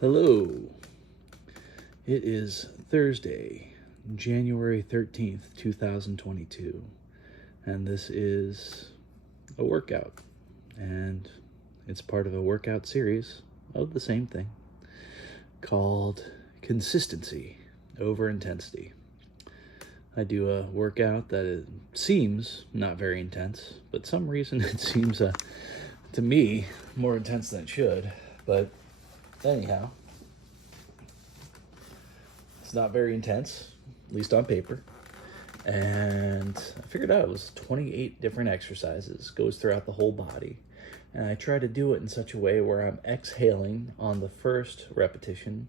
Hello. It is Thursday, January 13th, 2022, and this is a workout, and it's part of a workout series of the same thing called Consistency Over Intensity. I do a workout that it seems not very intense, but some reason it seems to me more intense than it should. But anyhow, it's not very intense, at least on paper. And I figured out it was 28 different exercises, goes throughout the whole body. And I try to do it in such a way where I'm exhaling on the first repetition,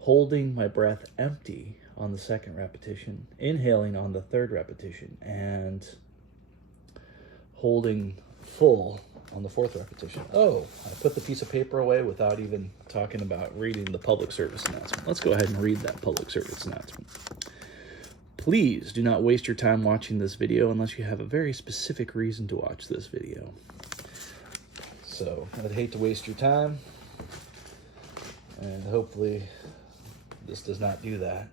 holding my breath empty on the second repetition, inhaling on the third repetition, and holding full on the fourth repetition. Oh, I put the piece of paper away without even talking about reading the public service announcement. Let's go ahead and read that public service announcement. Please do not waste your time watching this video unless you have a very specific reason to watch this video. So I'd hate to waste your time, and hopefully this does not do that.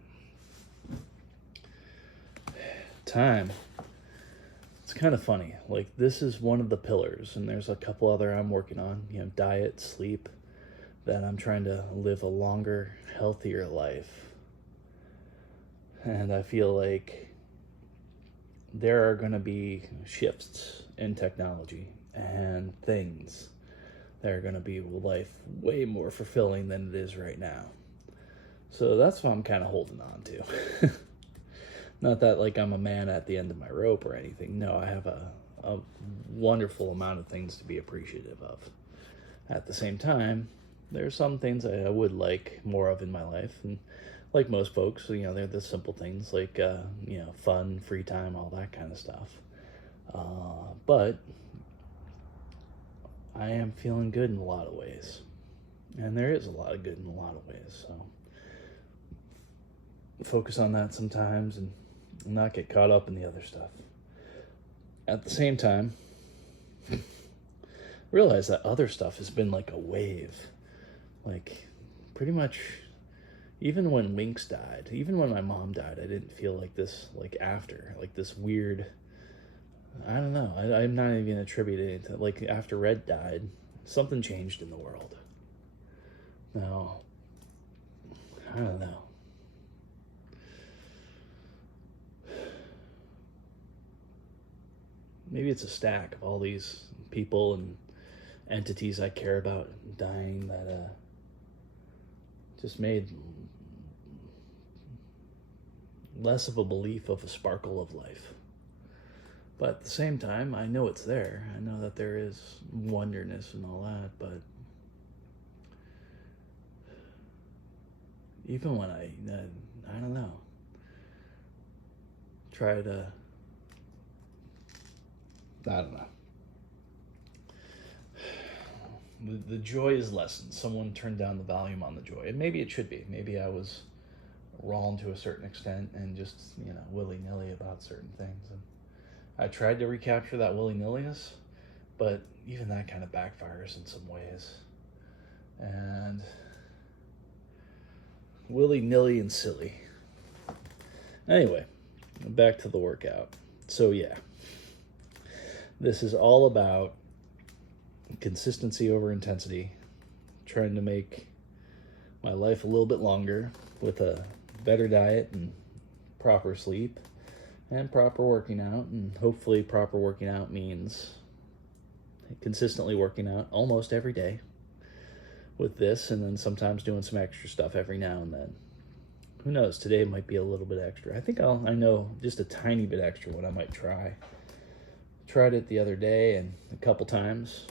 Time. It's kind of funny. Like, this is one of the pillars, and there's a couple other I'm working on. Diet, sleep, that I'm trying to live a longer, healthier life. And I feel like there are going to be shifts in technology and things that are going to be life way more fulfilling than it is right now. So that's what I'm kind of holding on to. Not that like I'm a man at the end of my rope or anything. No, I have a wonderful amount of things to be appreciative of. At the same time, there's some things I would like more of in my life. And like most folks, they're the simple things like, fun, free time, all that kind of stuff. But I am feeling good in a lot of ways. And there is a lot of good in a lot of ways. So focus on that sometimes and not get caught up in the other stuff. At the same time, realize that other stuff has been like a wave. Like, pretty much, even when Winx died, even when my mom died, I didn't feel like this, like after, like this weird, I don't know, I'm not even attributing it to, like after Red died, something changed in the world. Now, I don't know. Maybe it's a stack of all these people and entities I care about dying that just made less of a belief of a sparkle of life. But at the same time, I know it's there. I know that there is wonderness and all that, but even when I don't know, try to, I don't know. The joy is lessened. Someone turned down the volume on the joy. And maybe it should be. Maybe I was wrong to a certain extent and just, willy-nilly about certain things. And I tried to recapture that willy-nilliness, but even that kind of backfires in some ways. And willy-nilly and silly. Anyway, back to the workout. So yeah, this is all about consistency over intensity, trying to make my life a little bit longer with a better diet and proper sleep and proper working out. And hopefully proper working out means consistently working out almost every day with this, and then sometimes doing some extra stuff every now and then. Who knows, today might be a little bit extra. I think I know just a tiny bit extra what I might try. Tried it the other day and a couple times,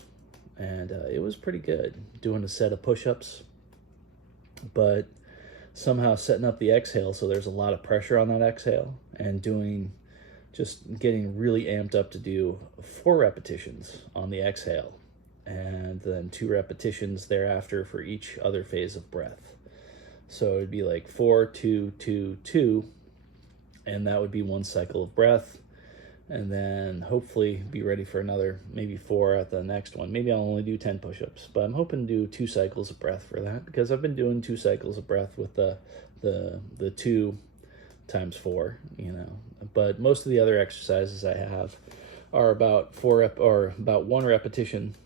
and it was pretty good, doing a set of push-ups, but somehow setting up the exhale so there's a lot of pressure on that exhale, and just getting really amped up to do 4 repetitions on the exhale, and then 2 repetitions thereafter for each other phase of breath. So it'd be like 4, 2, 2, 2, and that would be 1 cycle of breath. and then hopefully be ready for another maybe 4 at the next one. Maybe I'll only do 10 push-ups, but I'm hoping to do 2 cycles of breath for that, because I've been doing 2 cycles of breath with the 2 times 4, you know. But most of the other exercises I have are about 1 repetition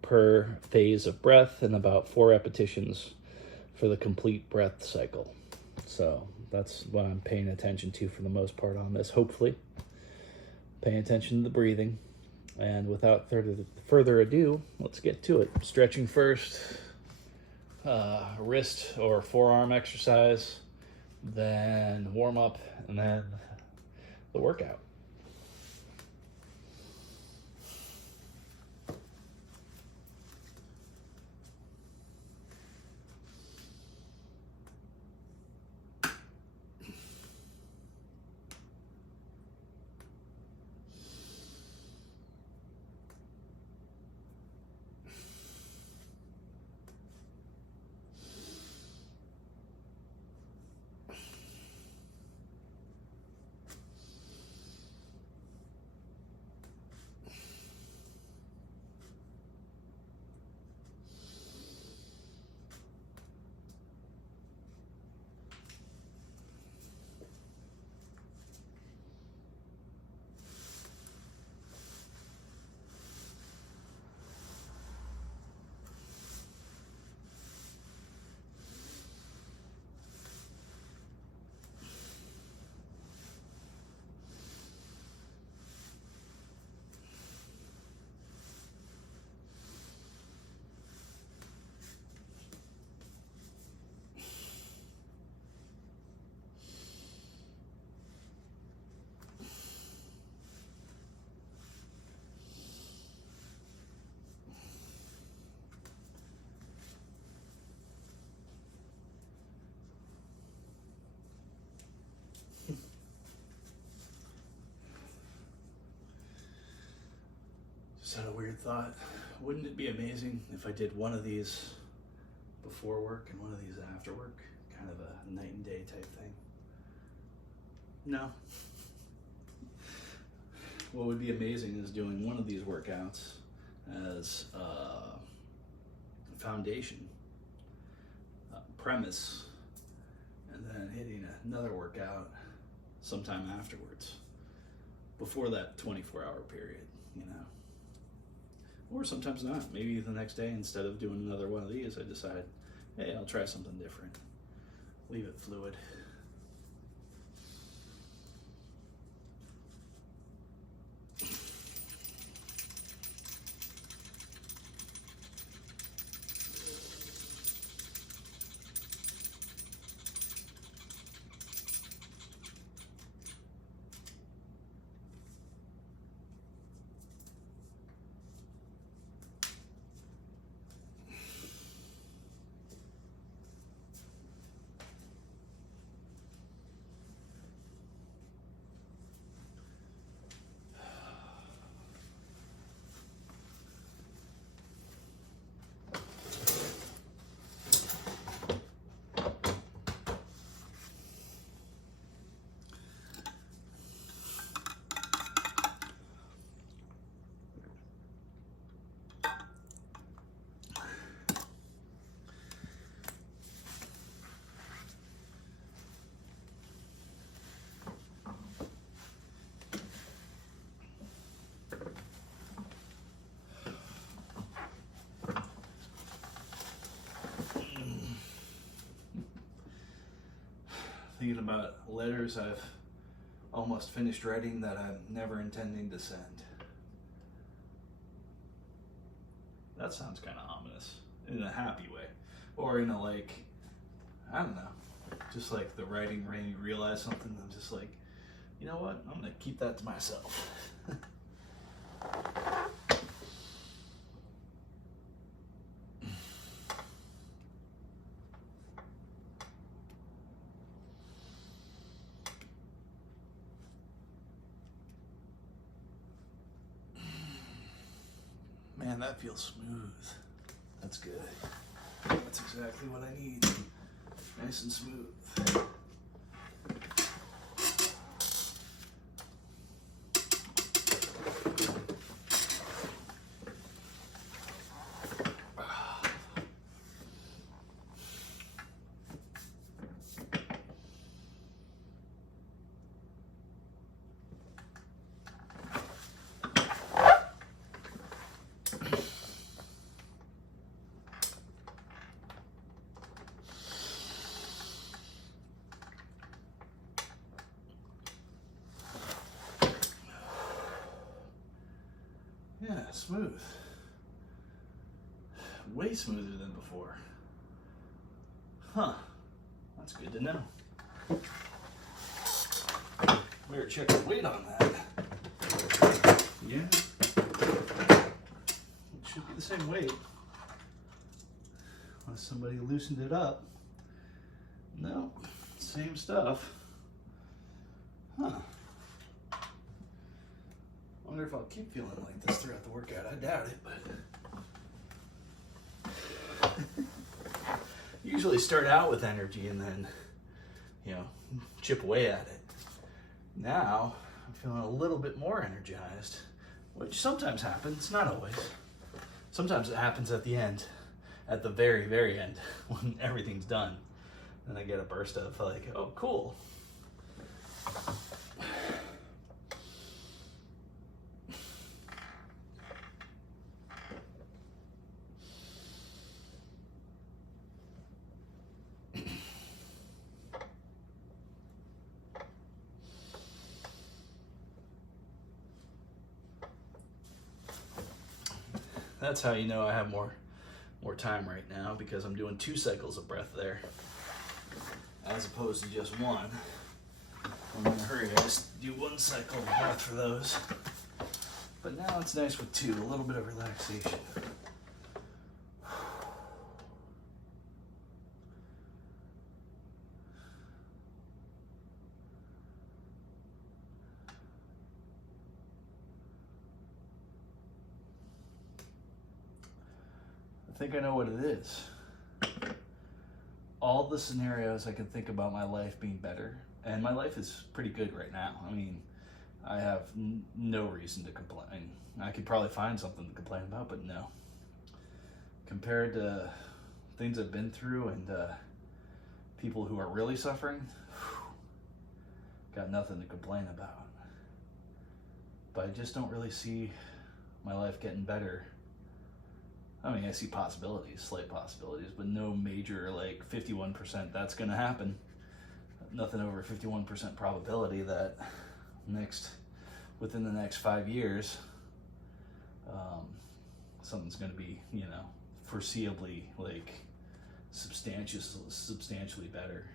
per phase of breath, and about 4 repetitions for the complete breath cycle. So that's what I'm paying attention to for the most part on this, hopefully. Paying attention to the breathing. And without further ado, let's get to it. Stretching first, wrist or forearm exercise, then warm up, and then the workout. Just had a weird thought. Wouldn't it be amazing if I did one of these before work and one of these after work? Kind of a night and day type thing. No. What would be amazing is doing one of these workouts as a foundation, premise, and then hitting another workout sometime afterwards, before that 24-hour period, you know. Or sometimes not. Maybe the next day, instead of doing another one of these, I decide, hey, I'll try something different. Leave it fluid. Thinking about letters I've almost finished writing that I'm never intending to send. That sounds kind of ominous, in a happy way, or in a, like, I don't know, just like the writing made me realize something. I'm just like, you know what, I'm gonna keep that to myself. Man, that feels smooth. That's good. That's exactly what I need. Nice and smooth. smooth. Way smoother than before. Huh. That's good to know. Better check the weight on that. Yeah. It should be the same weight. Unless somebody loosened it up. No, same stuff. Huh. Wonder if I'll keep feeling like this throughout the workout. I doubt it, but usually start out with energy and then, chip away at it. Now, I'm feeling a little bit more energized, which sometimes happens, not always. Sometimes it happens at the end, at the very, very end, when everything's done. Then I get a burst of like, oh, cool. That's how you know I have more time right now, because I'm doing 2 cycles of breath there as opposed to just one. I'm in a hurry, I just do 1 cycle of breath for those. But now it's nice with 2, a little bit of relaxation. I think I know what it is. All the scenarios I can think about my life being better, and my life is pretty good right now. I mean, I have no reason to complain. I could probably find something to complain about, but no. Compared to things I've been through and people who are really suffering, got nothing to complain about. But I just don't really see my life getting better. I mean, I see possibilities, slight possibilities, but no major, like 51%, that's going to happen. Nothing over 51% probability that within the next 5 years, something's going to be, foreseeably, like, substantially better.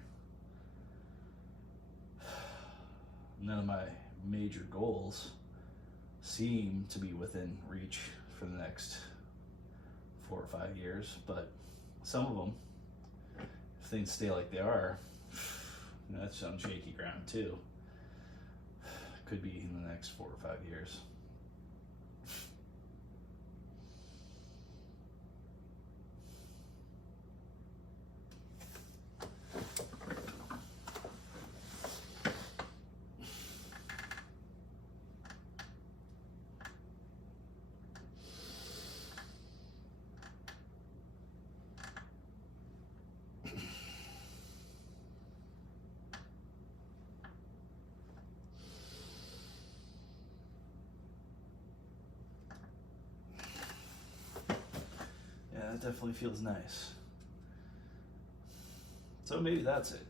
None of my major goals seem to be within reach for the next 4 or 5 years, but some of them, if things stay like they are, that's on shaky ground too. Could be in the next 4 or 5 years. That definitely feels nice. So maybe that's it.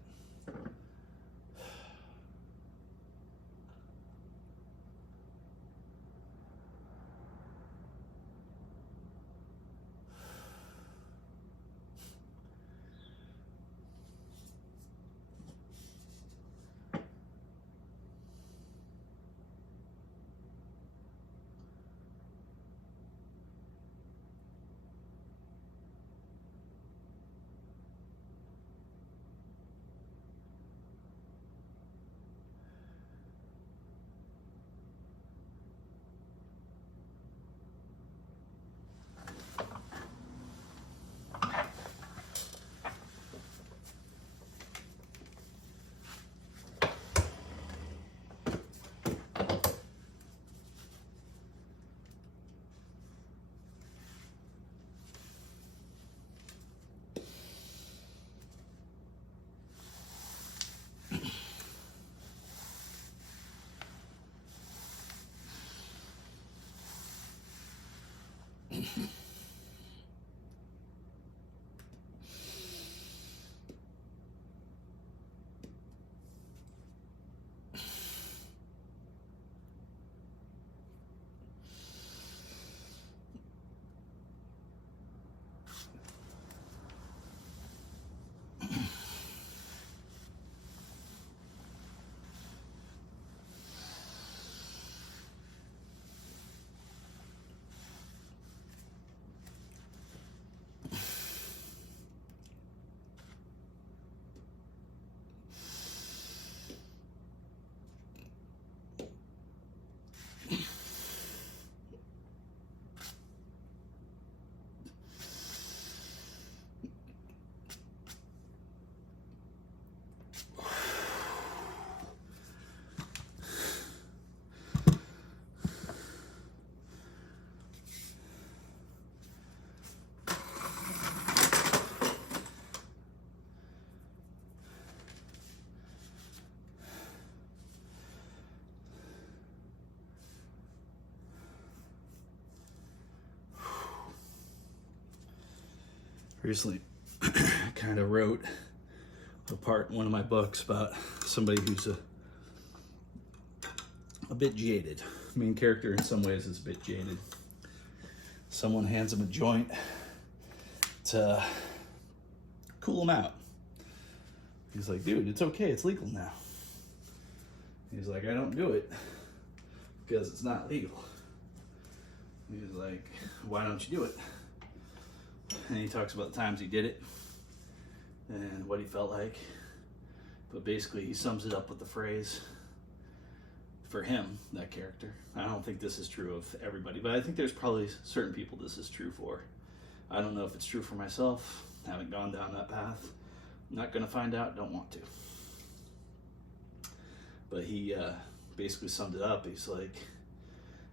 recently kind of wrote a part in one of my books about somebody who's a bit jaded. Main character in some ways is a bit jaded. Someone hands him a joint to cool him out. He's like, dude, it's okay, it's legal now. He's like, I don't do it because it's not legal. He's like, why don't you do it? And he talks about the times he did it and what he felt like. But basically he sums it up with the phrase, for him, that character. I don't think this is true of everybody, but I think there's probably certain people this is true for. I don't know if it's true for myself. Haven't gone down that path. Not gonna find out, don't want to. But he basically summed it up. He's like,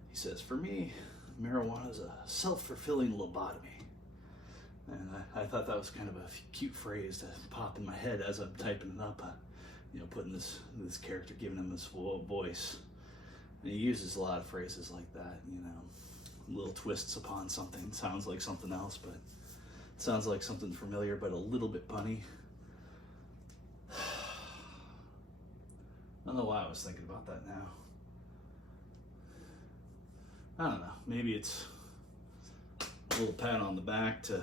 he says, for me, marijuana is a self-fulfilling lobotomy. And I thought that was kind of a cute phrase to pop in my head as I'm typing it up, putting this character, giving him this voice. And he uses a lot of phrases like that, little twists upon something. Sounds like something else, but it sounds like something familiar, but a little bit punny. I don't know why I was thinking about that now. I don't know. Maybe it's a little pat on the back to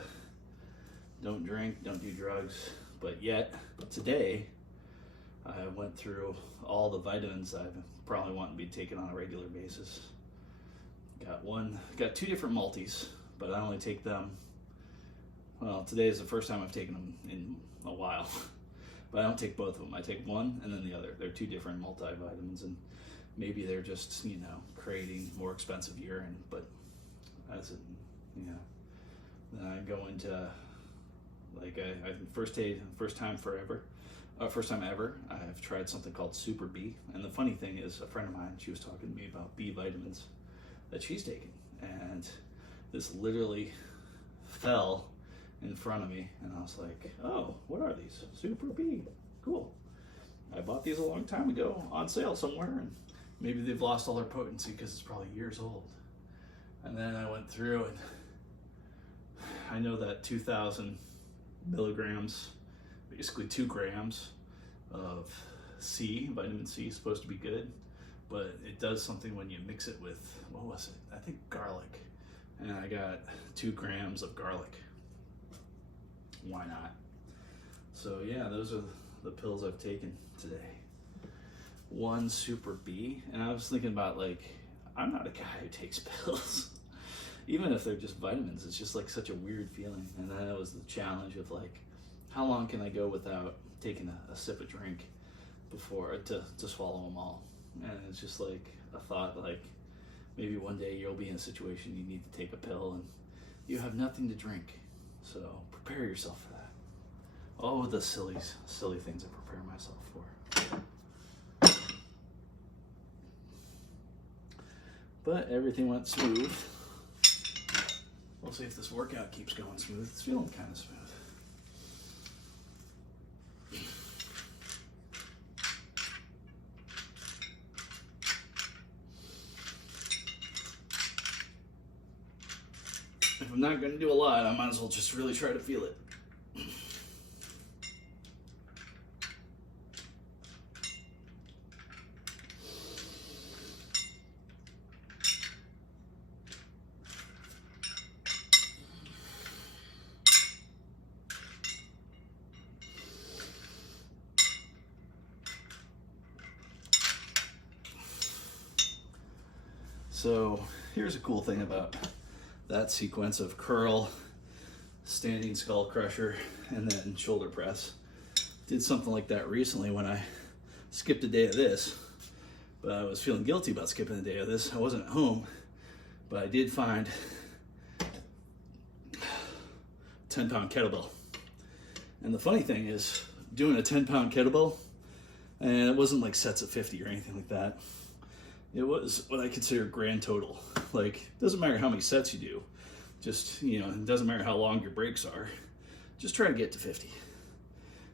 don't drink, don't do drugs. But yet, today, I went through all the vitamins I've probably want to be taken on a regular basis. Got 2 different multis, but I only take them, well, today is the first time I've taken them in a while. But I don't take both of them. I take one and then the other. They're 2 different multivitamins, and maybe they're just, creating more expensive urine, but that's it, Then I go into, like, first time ever, I've tried something called Super B. And the funny thing is, a friend of mine, she was talking to me about B vitamins that she's taking. And this literally fell in front of me. And I was like, oh, what are these? Super B. Cool. I bought these a long time ago on sale somewhere. And maybe they've lost all their potency because it's probably years old. And then I went through and I know that 2,000 milligrams, basically 2 grams of vitamin C is supposed to be good, but it does something when you mix it with, what was it? I think garlic. And I got 2 grams of garlic. Why not? So yeah, those are the pills I've taken today. 1 Super B, and I was thinking about, like, I'm not a guy who takes pills. Even if they're just vitamins, it's just like such a weird feeling. And that was the challenge of, like, how long can I go without taking a sip of drink before to swallow them all? And it's just like a thought, like, maybe one day you'll be in a situation you need to take a pill and you have nothing to drink. So prepare yourself for that. Oh, the silly things I prepare myself for. But everything went smooth. We'll see if this workout keeps going smooth. It's feeling kind of smooth. If I'm not going to do a lot, I might as well just really try to feel it. So here's a cool thing about that sequence of curl, standing skull crusher, and then shoulder press. Did something like that recently when I skipped a day of this, but I was feeling guilty about skipping a day of this. I wasn't at home, but I did find a 10-pound kettlebell. And the funny thing is, doing a 10-pound kettlebell, and it wasn't like sets of 50 or anything like that. It was what I consider grand total. Like, doesn't matter how many sets you do. Just, it doesn't matter how long your breaks are. Just try to get to 50.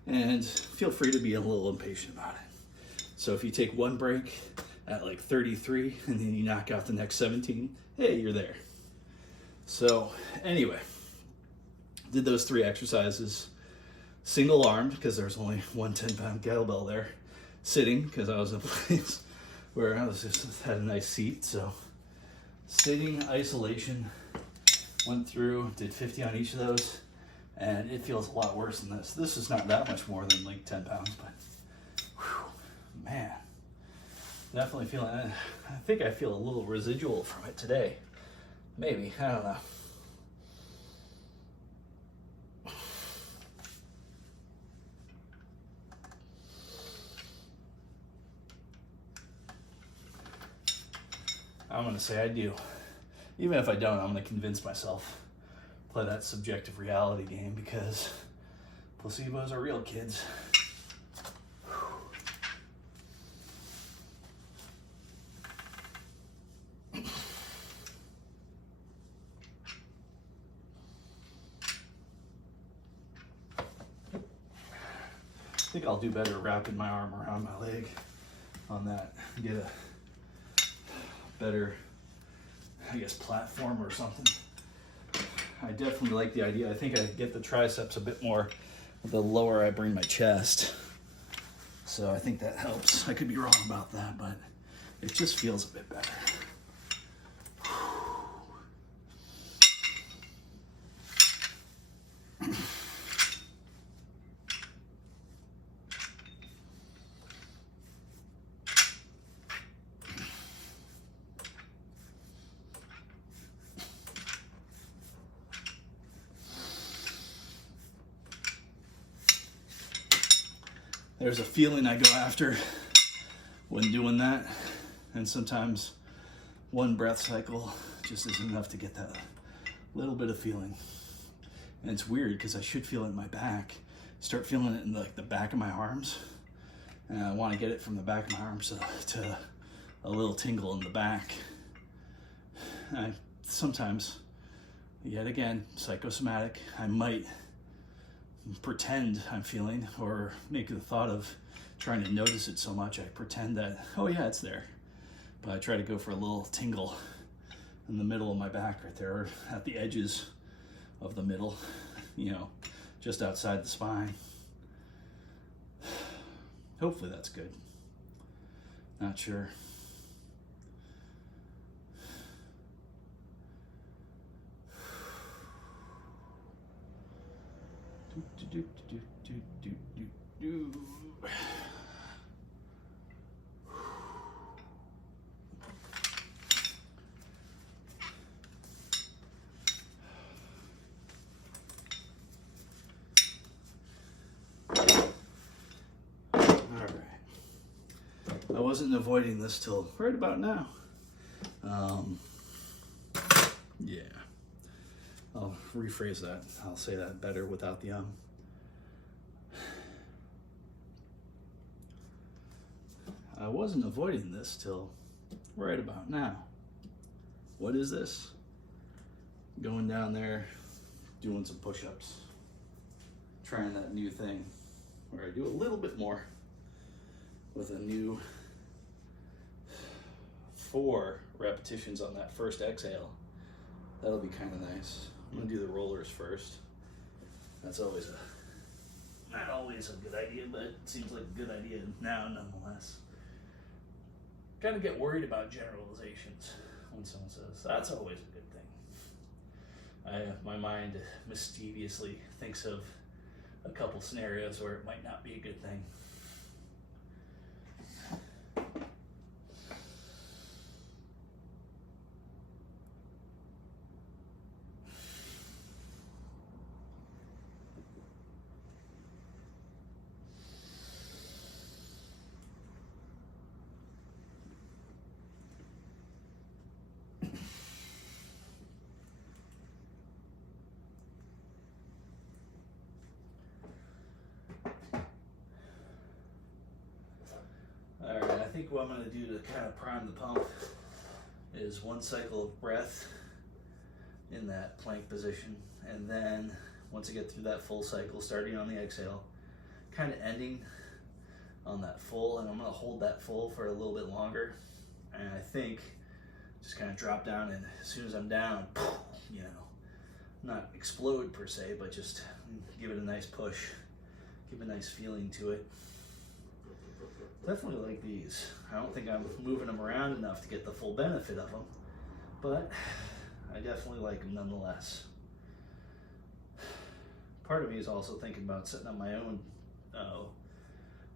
And feel free to be a little impatient about it. So if you take one break at like 33 and then you knock out the next 17, hey, you're there. So anyway, Did those 3 exercises single armed because there's only one 10-pound kettlebell there, sitting because I was in a place where I was just had a nice seat. So sitting isolation, went through, did 50 on each of those, and it feels a lot worse than this. This is not that much more than like 10 pounds, but whew, man, definitely feeling it. I think I feel a little residual from it today. Maybe, I don't know. I'm gonna say I do. Even if I don't, I'm gonna convince myself. Play that subjective reality game because placebos are real, kids. I think I'll do better wrapping my arm around my leg on that. Get a better, I guess, platform or something. I definitely like the idea. I think I get the triceps a bit more the lower I bring my chest. So I think that helps. I could be wrong about that, but it just feels a bit better. There's a feeling I go after when doing that, and sometimes one breath cycle just isn't enough to get that little bit of feeling. And it's weird because I should feel it in my back, start feeling it in like the back of my arms, and I want to get it from the back of my arms to a little tingle in the back. I sometimes, yet again, psychosomatic, I might pretend I'm feeling, or make the thought of trying to notice it so much I pretend that, oh yeah, it's there, but I try to go for a little tingle in the middle of my back right there, or at the edges of the middle, you know, just outside the spine. Hopefully that's good. Not sure. I wasn't avoiding this till right about now. Yeah. I'll rephrase that. I'll say that better without the I wasn't avoiding this till right about now. What is this? Going down there, doing some push-ups, trying that new thing where I do a little bit more with a new 4 repetitions on that first exhale. That'll be kind of nice. I'm gonna do the rollers first. That's always not always a good idea, but it seems like a good idea now nonetheless. Kind of get worried about generalizations when someone says, that's always a good thing. My mind mischievously thinks of a couple scenarios where it might not be a good thing. I think what I'm going to do to kind of prime the pump is 1 cycle of breath in that plank position, and then once I get through that full cycle, starting on the exhale, kind of ending on that full, and I'm going to hold that full for a little bit longer, and I think just kind of drop down, and as soon as I'm down, you know, not explode per se, but just give it a nice push, give a nice feeling to it. Definitely like these. I don't think I'm moving them around enough to get the full benefit of them, but I definitely like them nonetheless. Part of me is also thinking about setting up my own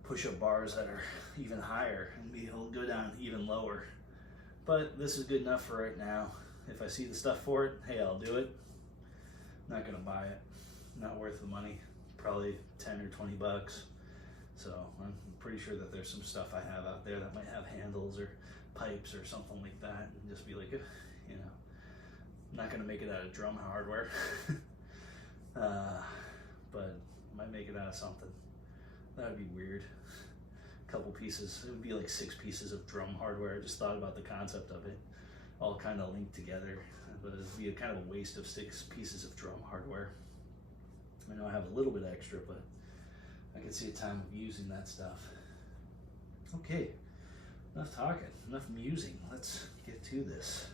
push-up bars that are even higher and be able to go down even lower. But this is good enough for right now. If I see the stuff for it, hey, I'll do it. Not gonna buy it. Not worth the money. Probably 10 or 20 bucks. So I'm pretty sure that there's some stuff I have out there that might have handles or pipes or something like that, and just be like, you know, I'm not gonna make it out of drum hardware. But might make it out of something. That would be weird. A couple pieces. It would be like 6 pieces of drum hardware. I just thought about the concept of it, all kind of linked together. But it'd be a kind of a waste of 6 pieces of drum hardware. I know I have a little bit extra, but I can see a time of using that stuff. Okay, enough talking, enough musing. Let's get to this.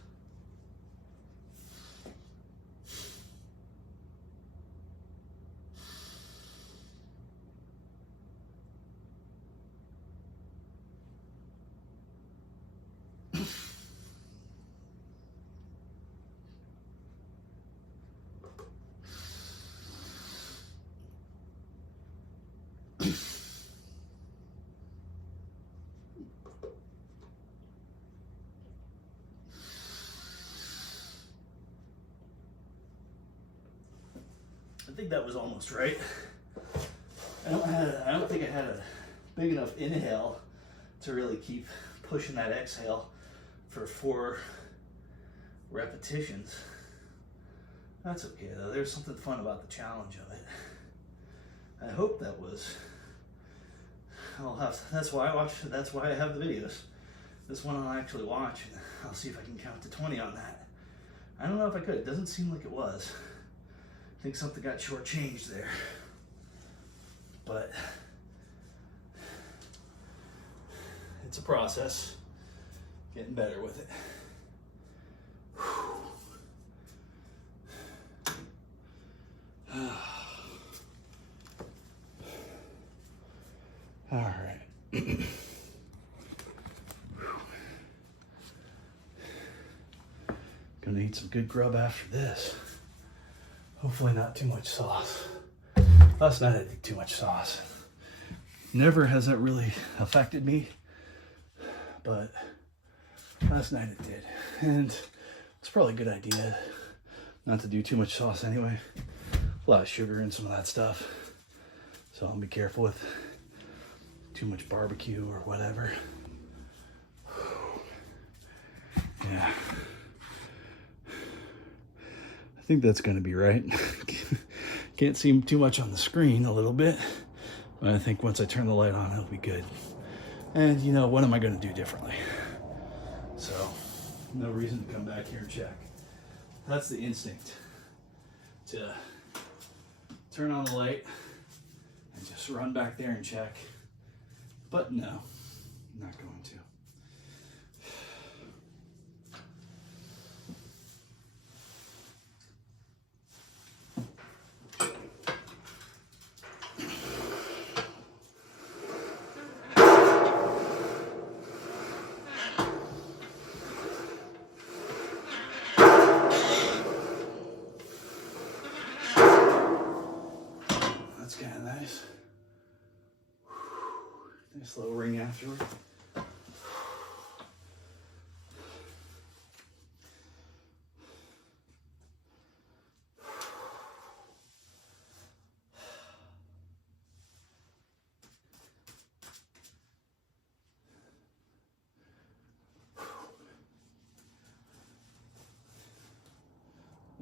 I think that was almost right. I don't think I had a big enough inhale to really keep pushing that exhale for 4 repetitions. That's okay though. There's something fun about the challenge of it. I hope that was. That's why I watch. That's why I have the videos. This one I'll actually watch, and I'll see if I can count to 20 on that. I don't know if I could. It doesn't seem like it was. I think something got shortchanged there. But it's a process. Getting better with it. All right. Gonna eat some good grub after this. Hopefully not too much sauce. Last night I did too much sauce. Never has that really affected me, but last night it did. And it's probably a good idea not to do too much sauce anyway. A lot of sugar in some of that stuff. So I'll be careful with too much barbecue or whatever. Yeah. I think that's gonna be right. Can't see too much on the screen a little bit, but I think once I turn the light on, it'll be good. And you know, what am I gonna do differently? So, no reason to come back here and check. That's the instinct, to turn on the light and just run back there and check. But no, I'm not going to. That's kind of nice. Nice little ring afterward.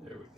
There we go.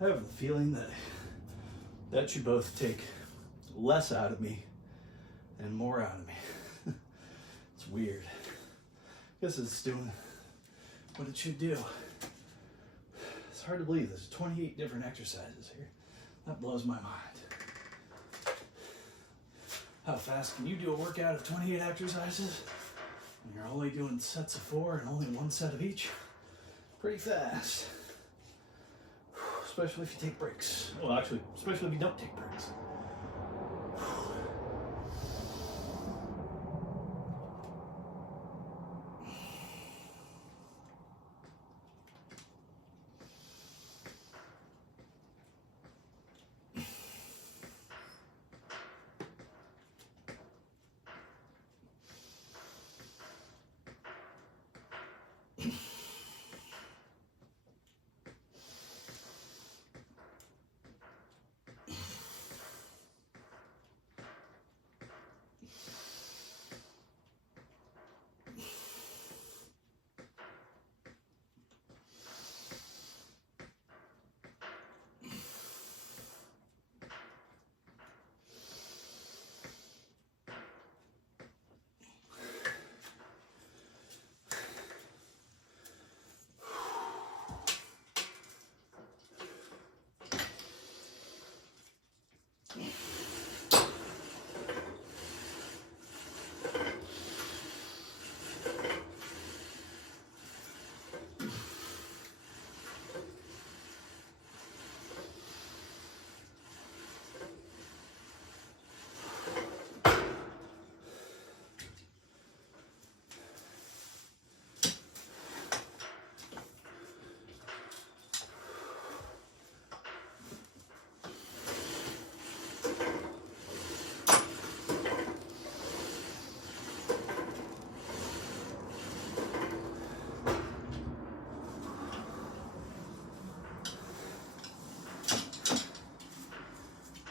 I have the feeling that that should both take less out of me and more out of me. It's weird. I guess it's doing what it should do. It's hard to believe there's 28 different exercises here. That blows my mind. How fast can you do a workout of 28 exercises when you're only doing sets of 4 and only one set of each? Pretty fast. Especially if you take breaks. Well, actually, especially if you don't take breaks.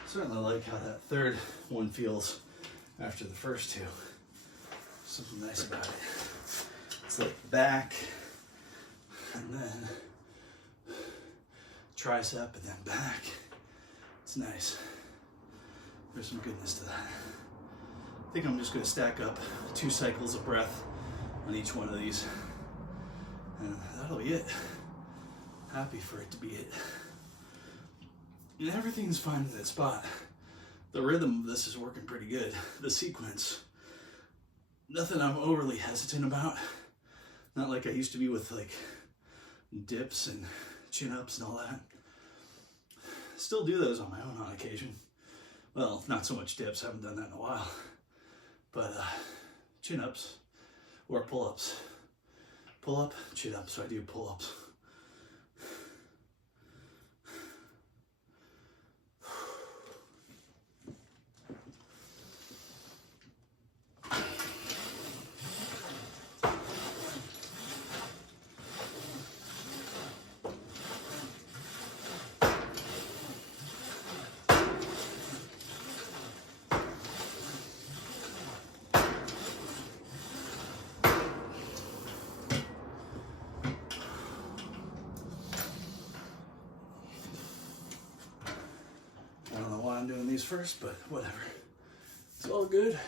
Certainly like how that third one feels after the first two. Something nice about it. It's like back, and then tricep, and then back. It's nice. There's some goodness to that. I think I'm just going to stack up 2 cycles of breath on each one of these. And that'll be it. Happy for it to be it. And everything's fine in that spot. The rhythm of this is working pretty good. The sequence, nothing I'm overly hesitant about. Not like I used to be with like dips and chin-ups and all that. Still do those on my own on occasion. Well, not so much dips, I haven't done that in a while. But chin-ups or pull-ups. Pull-up, chin-up, so I do pull-ups. I'm doing these first, but whatever. It's all good.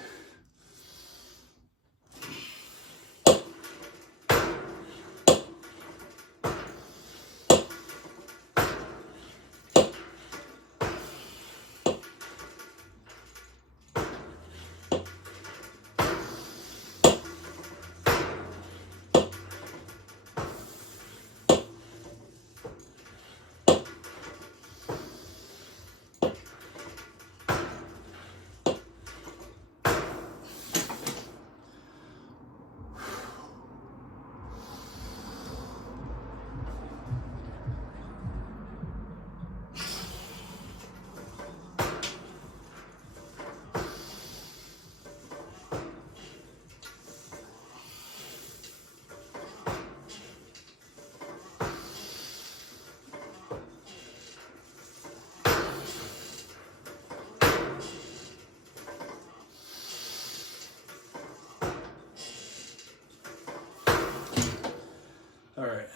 All right,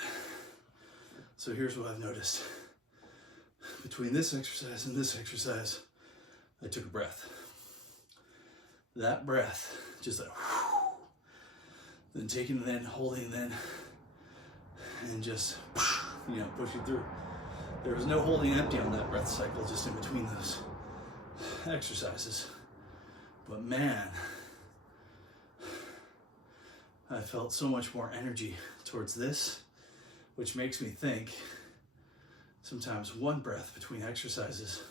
so here's what I've noticed. between this exercise and this exercise, I took a breath. That breath, just like, whew, then taking, then holding, then, and just, pushing through. There was no holding empty on that breath cycle, just in between those exercises. But man, I felt so much more energy towards this, which makes me think sometimes one breath between exercises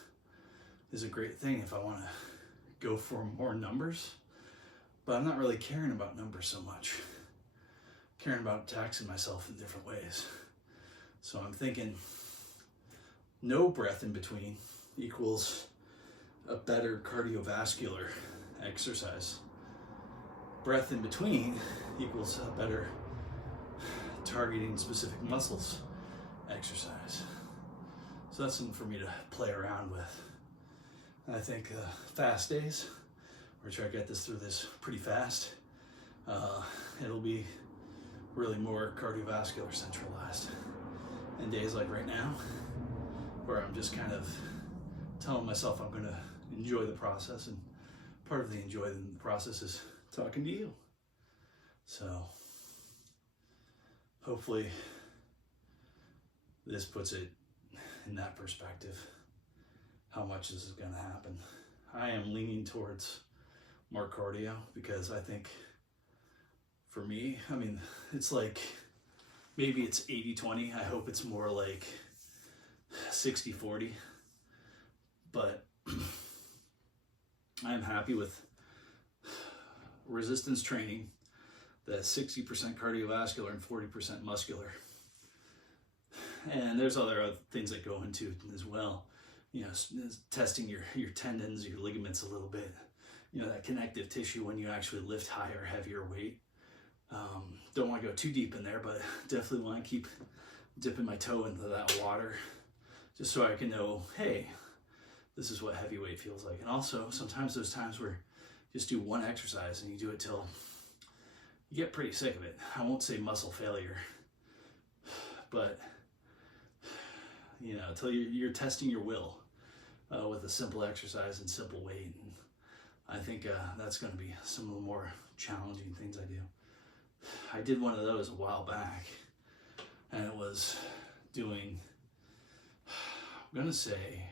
is a great thing if I want to go for more numbers. But I'm not really caring about numbers so much. I'm caring about taxing myself in different ways. So I'm thinking no breath in between equals a better cardiovascular exercise. Breath in between equals a better targeting specific muscles exercise. So that's something for me to play around with. And I think fast days, we're trying to get this through this pretty fast. It'll be really more cardiovascular centralized. And days like right now, where I'm just kind of telling myself I'm going to enjoy the process, and part of the enjoying the process is talking to you. So hopefully this puts it in that perspective, how much this is going to happen. I am leaning towards more cardio because I think for me, I mean, it's like, maybe it's 80-20. I hope it's more like 60-40. But I'm happy with resistance training that's 60% cardiovascular and 40% muscular. And there's other things that go into it as well. Testing your tendons, your ligaments a little bit. That connective tissue when you actually lift higher, heavier weight. Don't want to go too deep in there, but definitely want to keep dipping my toe into that water just so I can know, hey, this is what heavy weight feels like. And also sometimes those times where you just do one exercise and you do it till you get pretty sick of it. I won't say muscle failure, but until you're testing your will with a simple exercise and simple weight. And I think that's going to be some of the more challenging things I do. I did one of those a while back, and it was doing, I'm going to say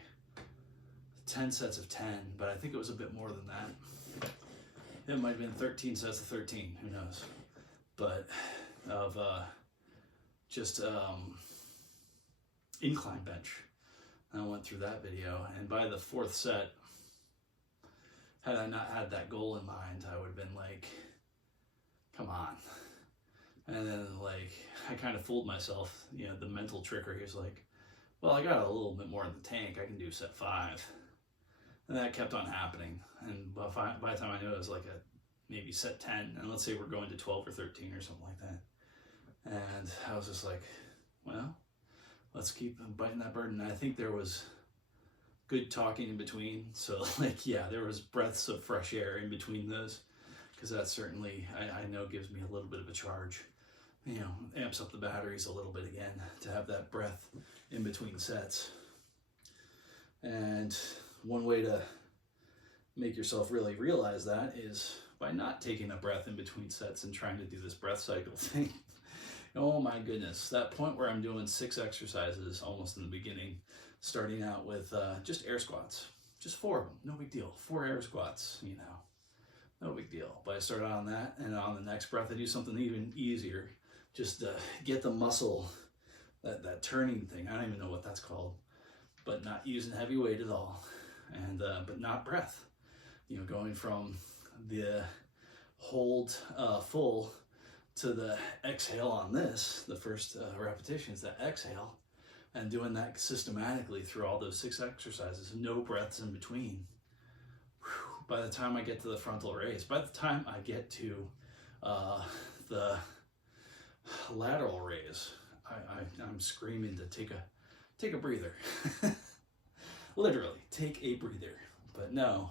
10 sets of 10, but I think it was a bit more than that. It might have been 13 sets of 13, who knows. But of just incline bench. I went through that video, and by the fourth set, had I not had that goal in mind, I would have been like, come on. And then I kind of fooled myself. The mental trickery is like, well, I got a little bit more in the tank. I can do set 5. And that kept on happening. And by the time I knew it was like maybe set 10, and let's say we're going to 12 or 13 or something like that. And I was just like, well, let's keep biting that bird. And I think there was good talking in between. So there was breaths of fresh air in between those, because that certainly, I know, gives me a little bit of a charge. Amps up the batteries a little bit again to have that breath in between sets. And one way to make yourself really realize that is by not taking a breath in between sets and trying to do this breath cycle thing. Oh my goodness, that point where I'm doing 6 exercises almost in the beginning, starting out with just air squats, just 4 of them, no big deal, 4 air squats, no big deal. But I start on that, and on the next breath I do something even easier, just to get the muscle, that turning thing, I don't even know what that's called, but not using heavy weight at all, and but not breath, going from the hold full to the exhale on this, the first repetition is that exhale, and doing that systematically through all those 6 exercises, no breaths in between. Whew. By the time I get to the frontal raise, by the time I get to the lateral raise, I'm screaming to take a breather. Literally, take a breather. But no,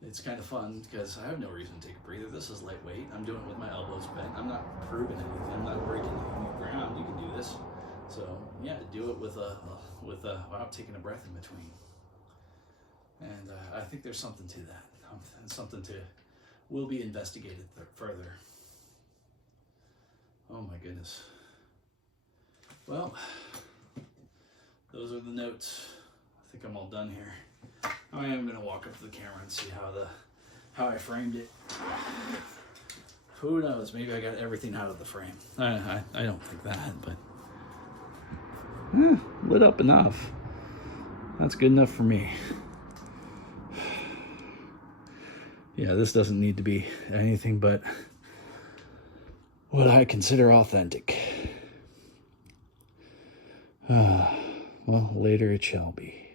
it's kind of fun because I have no reason to take a breather. This is lightweight. I'm doing it with my elbows bent. I'm not proving anything. I'm not breaking any new ground. You can do this. So yeah, do it without taking a breath in between. And I think there's something to that. Something will be investigated further. Oh my goodness. Well, those are the notes. I think I'm all done here. I am gonna walk up to the camera and see how I framed it. Who knows? Maybe I got everything out of the frame. I don't think that, but lit up enough. That's good enough for me. Yeah, this doesn't need to be anything but what I consider authentic. Well, later it shall be.